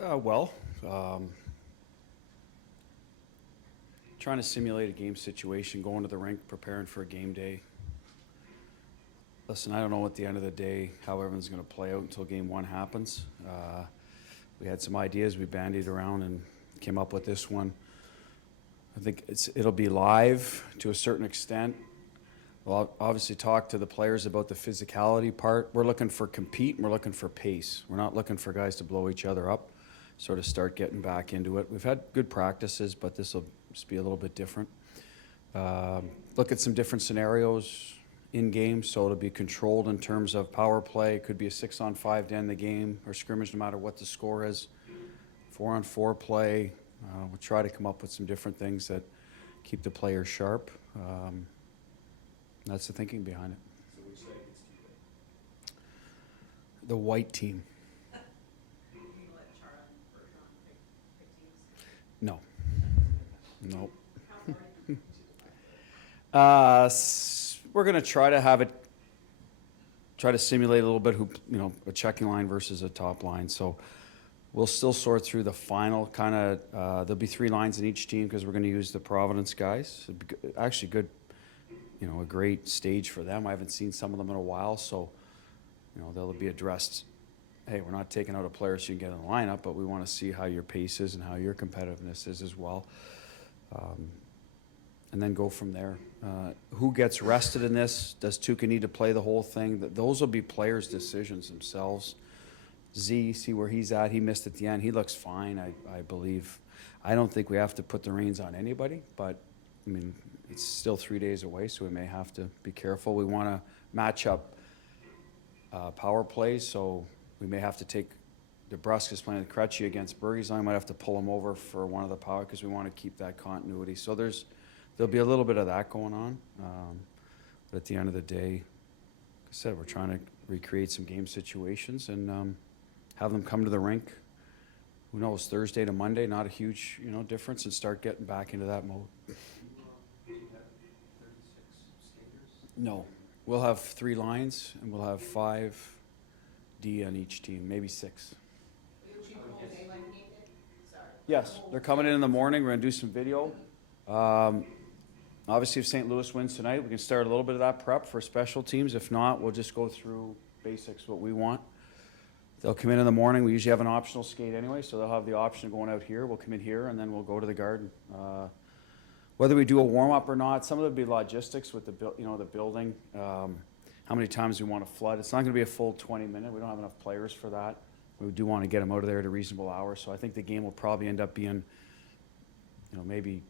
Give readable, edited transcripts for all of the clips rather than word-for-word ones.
Well, trying to simulate a game situation, going to the rink, preparing for a game day. Listen, I don't know at the end of the day how everyone's going to play out until game one happens. We had some ideas, we bandied around and came up with this one. I think it'll be live to a certain extent. We'll obviously talk to the players about the physicality part. We're looking for compete and we're looking for pace. We're not looking for guys to blow each other up, sort of start getting back into it. We've had good practices, but this will just be a little bit different. Look at some different scenarios in game, so it'll be controlled in terms of power play. It could be a 6-on-5 to end the game, or scrimmage, no matter what the score is. 4-on-4 play. We'll try to come up with some different things that keep the players sharp. That's the thinking behind it. So which side gets keep it? The white team. You let Chara and Bergeron pick teams? No. Nope. How far are you? We're going to try to have it, try to simulate a little bit a checking line versus a top line. So we'll still sort through the final kind of, there'll be 3 lines in each team because we're going to use the Providence guys. It'd be actually good, a great stage for them. I haven't seen some of them in a while, so, they'll be addressed. Hey, we're not taking out a player so you can get in the lineup, but we want to see how your pace is and how your competitiveness is as well. And then go from there. Who gets rested in this? Does Tuukka need to play the whole thing? Those will be players' decisions themselves. Z, see where he's at. He missed at the end. He looks fine, I believe. I don't think we have to put the reins on anybody, but, it's still 3 days away, so we may have to be careful. We want to match up power plays, so we may have to take DeBrusque is playing the Krejci against Berge's line. We might have to pull him over for one of the power because we want to keep that continuity. So there'll be a little bit of that going on. But at the end of the day, like I said, we're trying to recreate some game situations and have them come to the rink. Who knows, Thursday to Monday, not a huge, difference, and start getting back into that mode. Do you have 36 skaters? No. We'll have 3 lines, and we'll have 5 D on each team, maybe 6. Will you keep the whole day like game day? Sorry. Yes, they're coming in the morning. We're going to do some video. Obviously, if St. Louis wins tonight, we can start a little bit of that prep for special teams. If not, we'll just go through basics, what we want. They'll come in the morning. We usually have an optional skate anyway, so they'll have the option of going out here. We'll come in here, and then we'll go to the Garden. Whether we do a warm-up or not, some of it will be logistics with the building. How many times we want to flood. It's not going to be a full 20-minute. We don't have enough players for that. We do want to get them out of there at a reasonable hour. So I think the game will probably end up being, maybe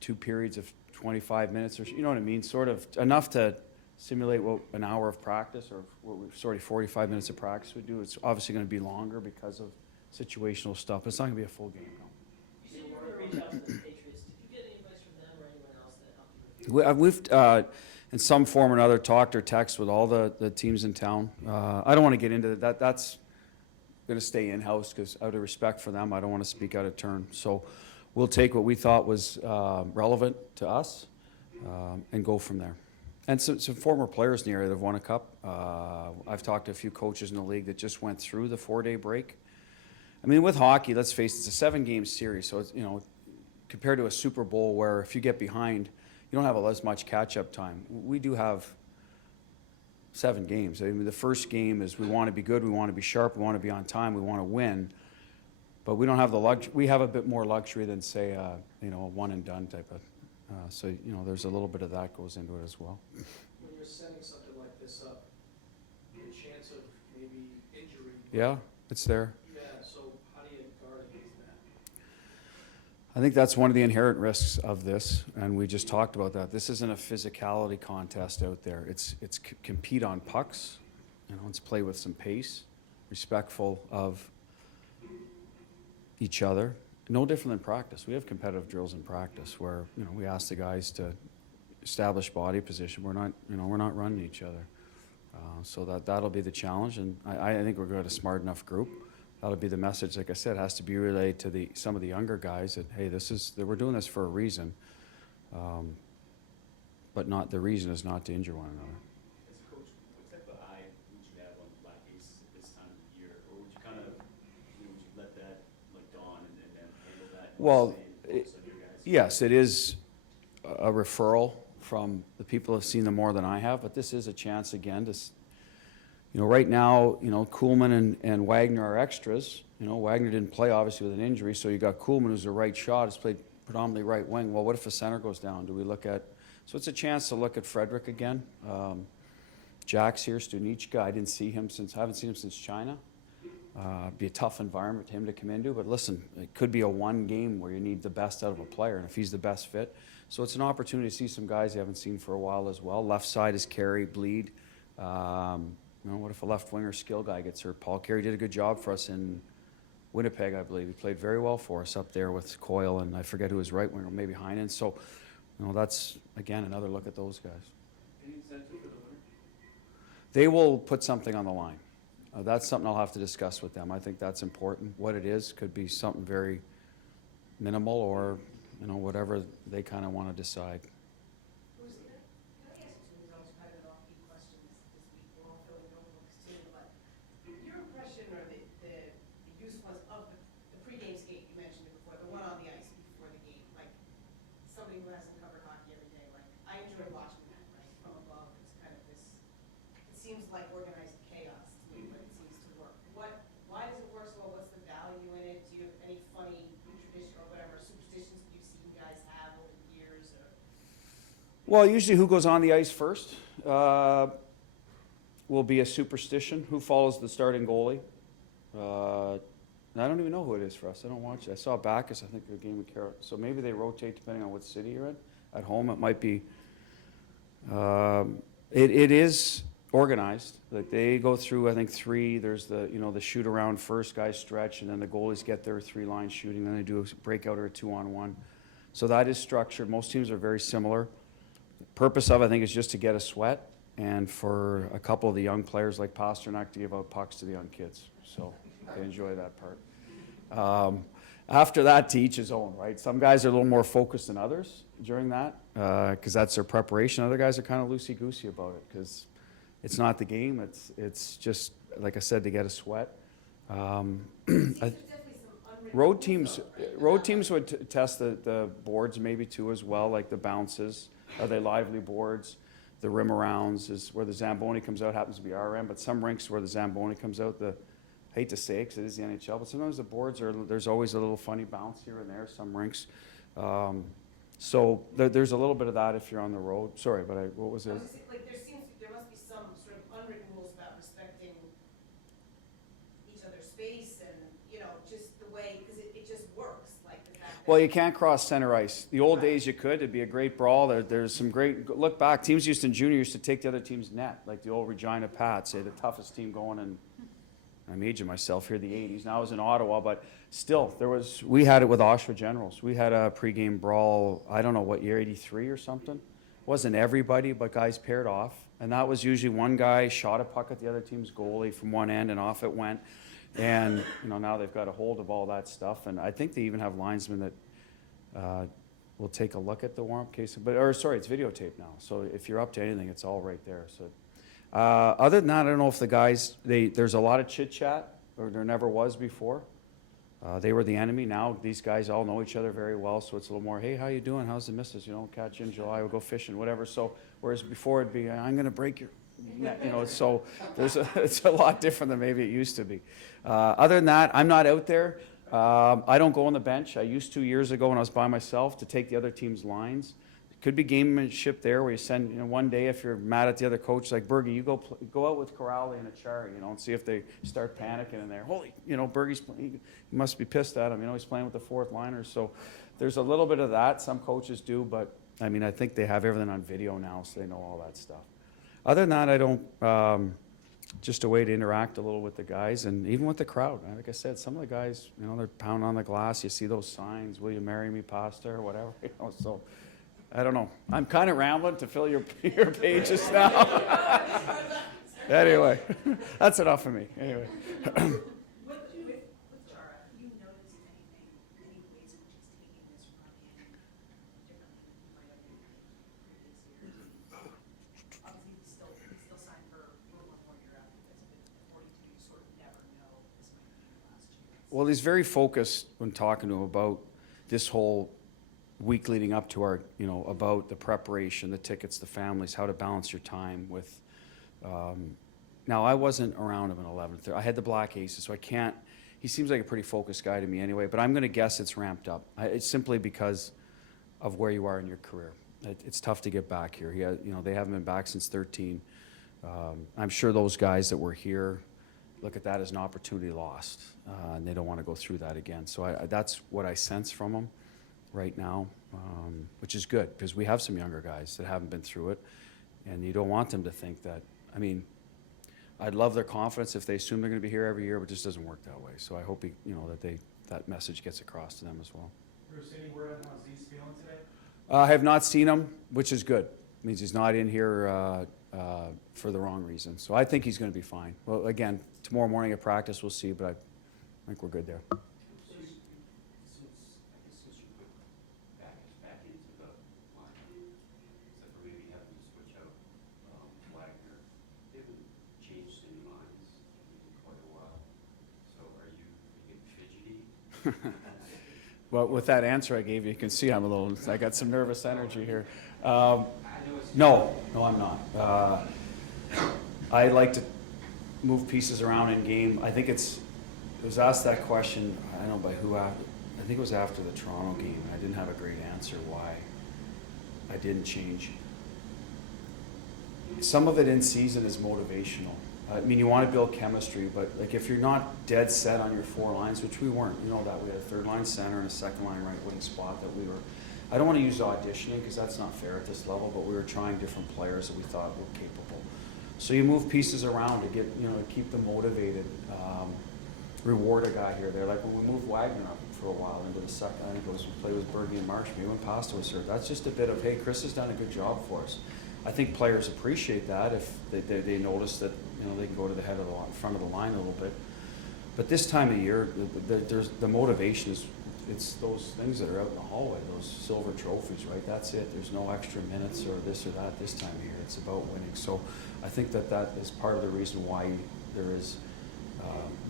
2 periods of 25 minutes, or you know what I mean? Sort of enough to simulate what an hour of practice or 45 minutes of practice would do. It's obviously going to be longer because of situational stuff, but it's not going to be a full game. No. You said you were going to reach out to the Patriots. Did you get any advice from them or anyone else that helped you with We've, in some form or another, talked or texted with all the teams in town. I don't want to get into that. That's going to stay in-house because out of respect for them, I don't want to speak out of turn. So we'll take what we thought was relevant to us and go from there. And some former players in the area that have won a cup. I've talked to a few coaches in the league that just went through the 4-day break. With hockey, let's face it, it's a 7-game series. So, it's, compared to a Super Bowl where if you get behind, you don't have as much catch-up time. We do have 7 games. The first game is we want to be good, we want to be sharp, we want to be on time, we want to win. But we don't have the luxury. We have a bit more luxury than, say, a one-and-done type of. So, there's a little bit of that goes into it as well. When you're setting something like this up, the chance of maybe injury. Yeah, it's there. Yeah, so how do you guard against that? I think that's one of the inherent risks of this, and we just talked about that. This isn't a physicality contest out there. It's compete on pucks, it's play with some pace, respectful of each other. No different than practice. We have competitive drills in practice where we ask the guys to establish body position. We're not running each other. So that'll be the challenge, and I think we're got a smart enough group. That'll be the message. Like I said, has to be relayed to some of the younger guys that hey, we're doing this for a reason, but not the reason is not to injure one another. As a coach, what type of eye would you have on Black Aces at this time of the year, or would you kind of, would you let that like Well, Say, focus on you guys. yes, it is a referral from the people who have seen them more than I have, but this is a chance again to, right now, Kuhlman and Wagner are extras. Wagner didn't play obviously with an injury, so you got Kuhlman who's a right shot, has played predominantly right wing. Well, what if the center goes down? Do we look at, so it's a chance to look at Frederick again. Jack's here, Stunichka, I haven't seen him since China. Be a tough environment for him to come into, but listen, it could be a one game where you need the best out of a player, and if he's the best fit. So it's an opportunity to see some guys you haven't seen for a while as well. Left side is Carey, Bleed. What if a left winger skill guy gets hurt? Paul Carey did a good job for us in Winnipeg, I believe. He played very well for us up there with Coyle, and I forget who his right winger, maybe Heinen. So, that's, again, another look at those guys. Any incentive for the winner? They will put something on the line. That's something I'll have to discuss with them. I think that's important. What it is could be something very minimal or, whatever they kind of want to decide. Bruce, can I ask you two, those kind of offbeat questions this week, we're all filling notebooks too, but your impression or the usefulness of the pregame skate, you mentioned it before, the one on the ice before the game, like somebody who hasn't covered hockey every day, like I enjoy watching that, right, from above, it's kind of this, it seems like organized chaos to me, but it seems to work. Why does it work so well? What's the value in it? Do you have any funny tradition or whatever, superstitions that you've seen guys have over the years or? Well, usually who goes on the ice first will be a superstition. Who follows the starting goalie? I don't even know who it is for us. I don't watch it. I saw Bacchus, I think, a game with Carroll. So maybe they rotate depending on what city you're in. At home, it might be. It is organized. Like they go through, I think, three. There's the shoot around first, guys stretch, and then the goalies get their three-line shooting. Then they do a breakout or a 2-on-1. So that is structured. Most teams are very similar. The purpose of, I think, is just to get a sweat and for a couple of the young players like Pasternak to give out pucks to the young kids. So they enjoy that part. After that, to each his own, right? Some guys are a little more focused than others during that because that's their preparation. Other guys are kind of loosey-goosey about it because it's not the game. It's just, like I said, to get a sweat. Road teams would test the boards maybe too as well, like the bounces. Are they lively boards? The rim arounds is where the Zamboni comes out, happens to be our end, but some rinks where the Zamboni comes out, I hate to say it because it is the NHL, but sometimes the boards there's always a little funny bounce here and there, some rinks. So there's a little bit of that if you're on the road. Sorry, but what was it? Like there must be some sort of unwritten rules about respecting each other's space and, just the way, because it just works, like the fact that. Well, you can't cross center ice. The old days you could. It'd be a great brawl. There's some great, look back, teams Houston Junior used to take the other team's net, like the old Regina Pats, say the toughest team going, and I'm aging myself here, the 80s. Now I was in Ottawa, but still, we had it with Oshawa Generals. We had a pregame brawl, I don't know what year, 83 or something. Wasn't everybody, but guys paired off. And that was usually one guy shot a puck at the other team's goalie from one end and off it went. And, now they've got a hold of all that stuff. And I think they even have linesmen that will take a look at the warm-up case. It's videotape now. So if you're up to anything, it's all right there. So. Other than that, I don't know if the guys, there's a lot of chit-chat, or there never was before. They were the enemy. Now these guys all know each other very well, so it's a little more, hey, how you doing? How's the missus? Catch you in July, we'll go fishing, whatever. So whereas before it'd be, I'm going to break your net, so it's a lot different than maybe it used to be. Other than that, I'm not out there. I don't go on the bench. I used to years ago when I was by myself to take the other team's lines. Could be gamemanship there where you send, one day if you're mad at the other coach, like Bergie, you go out with Corrali and Achari, and see if they start panicking in there. Holy, Bergie's playing, he must be pissed at him. He's playing with the fourth liners. So there's a little bit of that. Some coaches do, but I think they have everything on video now, so they know all that stuff. Other than that, I don't. Just a way to interact a little with the guys and even with the crowd. Like I said, some of the guys, they're pounding on the glass. You see those signs, "Will you marry me, Pasta?" or whatever. So. I don't know. I'm kind of rambling to fill your pages now. Anyway, that's enough for me. Anyway. With Chara, have you noticed any ways in which he's taking this run in differently than he might have in previous years? Obviously, he's still signed for one more year after this, but at 42, you sort of never know if this might be your last chance. Well, he's very focused when talking to him about this whole week leading up to our, about the preparation, the tickets, the families, how to balance your time with, now I wasn't around him in 11th. I had the Black Aces, so I can't, he seems like a pretty focused guy to me anyway, but I'm going to guess it's ramped up. It's simply because of where you are in your career. It's tough to get back here. They haven't been back since 13. I'm sure those guys that were here look at that as an opportunity lost, and they don't want to go through that again. So that's what I sense from them right now, which is good because we have some younger guys that haven't been through it, and you don't want them to think that. I mean, I'd love their confidence if they assume they're going to be here every year, but it just doesn't work that way. So I hope that message gets across to them as well. Bruce, any word on how Z's feeling today? I have not seen him, which is good. It means he's not in here for the wrong reason. So I think he's going to be fine. Well, again, tomorrow morning at practice, we'll see, but I think we're good there. Since you put back into the lineup, except for maybe having to switch out Wagner, they haven't changed any lines in quite a while. So are you getting fidgety? Well, with that answer I gave you, you can see I got some nervous energy here. I know it's No, I'm not. I like to move pieces around in game. I think it was asked that question, I don't know by who, I think it was after the Toronto game. I didn't have a great answer why I didn't change. Some of it in season is motivational. I mean, you want to build chemistry, but like if you're not dead set on your four lines, which we weren't, that we had a third line center and a second line right wing spot that we were. I don't want to use auditioning because that's not fair at this level, but we were trying different players that we thought were capable. So you move pieces around to get, to keep them motivated. Reward a guy here or there. Like when we moved Wagner up for a while into the second, I think it was we played with Bergie and Marsh. We went past to us here. That's just a bit of, hey, Chris has done a good job for us. I think players appreciate that if they notice that they can go to the head of the front of the line a little bit. But this time of year, there's the motivation is it's those things that are out in the hallway, those silver trophies, right? That's it. There's no extra minutes or this or that this time of year. It's about winning. So I think that is part of the reason why there is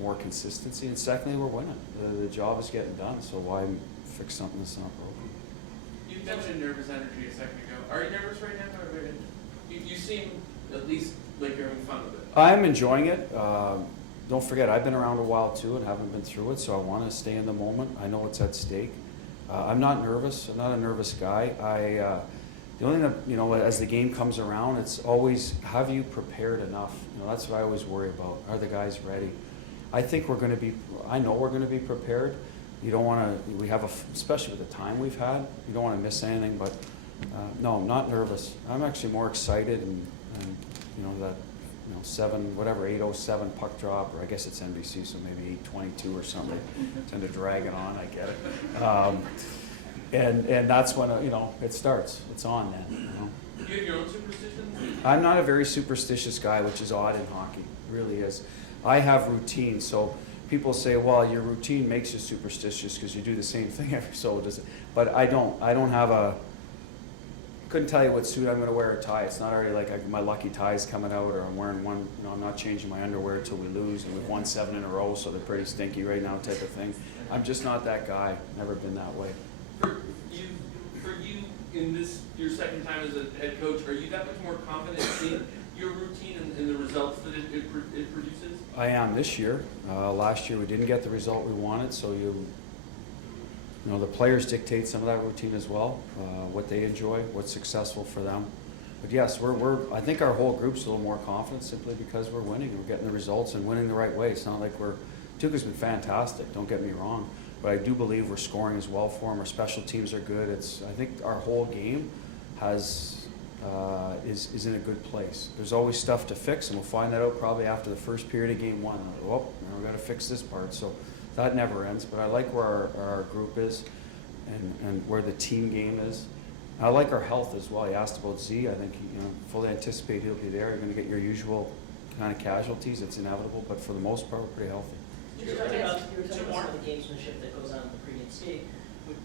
more consistency. And secondly, we're winning. The job is getting done. So why fix something that's not broken? You mentioned nervous energy a second ago. Are you nervous right now? Or you seem at least like you're having fun with it. I'm enjoying it. Don't forget, I've been around a while too and haven't been through it, so I want to stay in the moment. I know what's at stake. I'm not nervous. I'm not a nervous guy. The only thing that, as the game comes around, it's always, have you prepared enough? That's what I always worry about. Are the guys ready? I think I know we're going to be prepared. You don't want to, especially with the time we've had, you don't want to miss anything, but no, I'm not nervous. I'm actually more excited and that 8:07 puck drop, or I guess it's NBC, so maybe 8:22 or something. Tend to drag it on, I get it. And that's when it starts. It's on then. Do you have your own superstitions? I'm not a very superstitious guy, which is odd in hockey. It really is. I have routine, so people say, well, your routine makes you superstitious because you do the same thing every so does it. But I don't have couldn't tell you what suit I'm going to wear or tie. It's not already like my lucky tie's coming out, or I'm wearing one, I'm not changing my underwear till we lose, and we've won 7 in a row, so they're pretty stinky right now type of thing. I'm just not that guy. Never been that way. For you in your second time as a head coach, are you that much more confident in your routine and the results that it produces? I am this year. Last year we didn't get the result we wanted, so the players dictate some of that routine as well, what they enjoy, what's successful for them. But yes, I think our whole group's a little more confident simply because we're winning and we're getting the results and winning the right way. It's not like Tuukka's been fantastic, don't get me wrong, but I do believe we're scoring as well for him. Our special teams are good. I think our whole game is in a good place. There's always stuff to fix, and we'll find that out probably after the first period of game 1. We've got to fix this part. So that never ends, but I like where our group is and where the team game is. I like our health as well. You asked about Z. I think fully anticipate he'll be there. You're going to get your usual kind of casualties. It's inevitable, but for the most part, we're pretty healthy. You were talking about some of the gamesmanship that goes on in the pregame skate. Will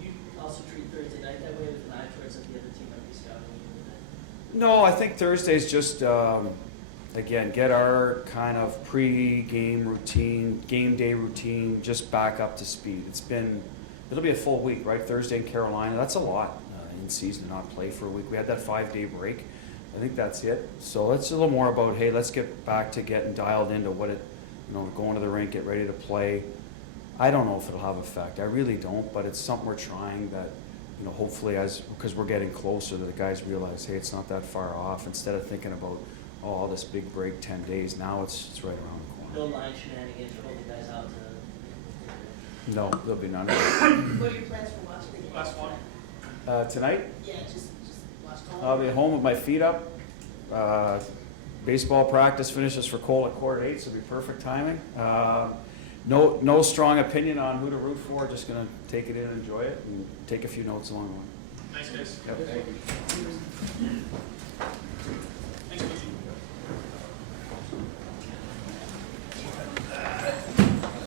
you also treat Thursday night that way with an eye towards that the other team might be scouting you? No, I think Thursday's just again, get our kind of pre-game routine, game day routine, just back up to speed. It's been it'll be a full week, right? Thursday in Carolina, that's a lot in season to not play for a week. We had that 5-day break. I think that's it. So it's a little more about, hey, let's get back to getting dialed into what it, going to the rink, get ready to play. I don't know if it'll have effect. I really don't, but it's something we're trying that, hopefully because we're getting closer, that the guys realize, hey, it's not that far off. Instead of thinking about, all this big break, 10 days, now it's right around the corner. No line shenanigans for holding guys out to. No, there'll be none. What are your plans for watching the game? Last one. Yeah, Tonight, just watch home. I'll be at home with my feet up. Baseball practice finishes for Cole at 8:15, so it'll be perfect timing. No strong opinion on who to root for, just gonna take it in and enjoy it, and take a few notes along the way. Nice, guys. Yep, thank you.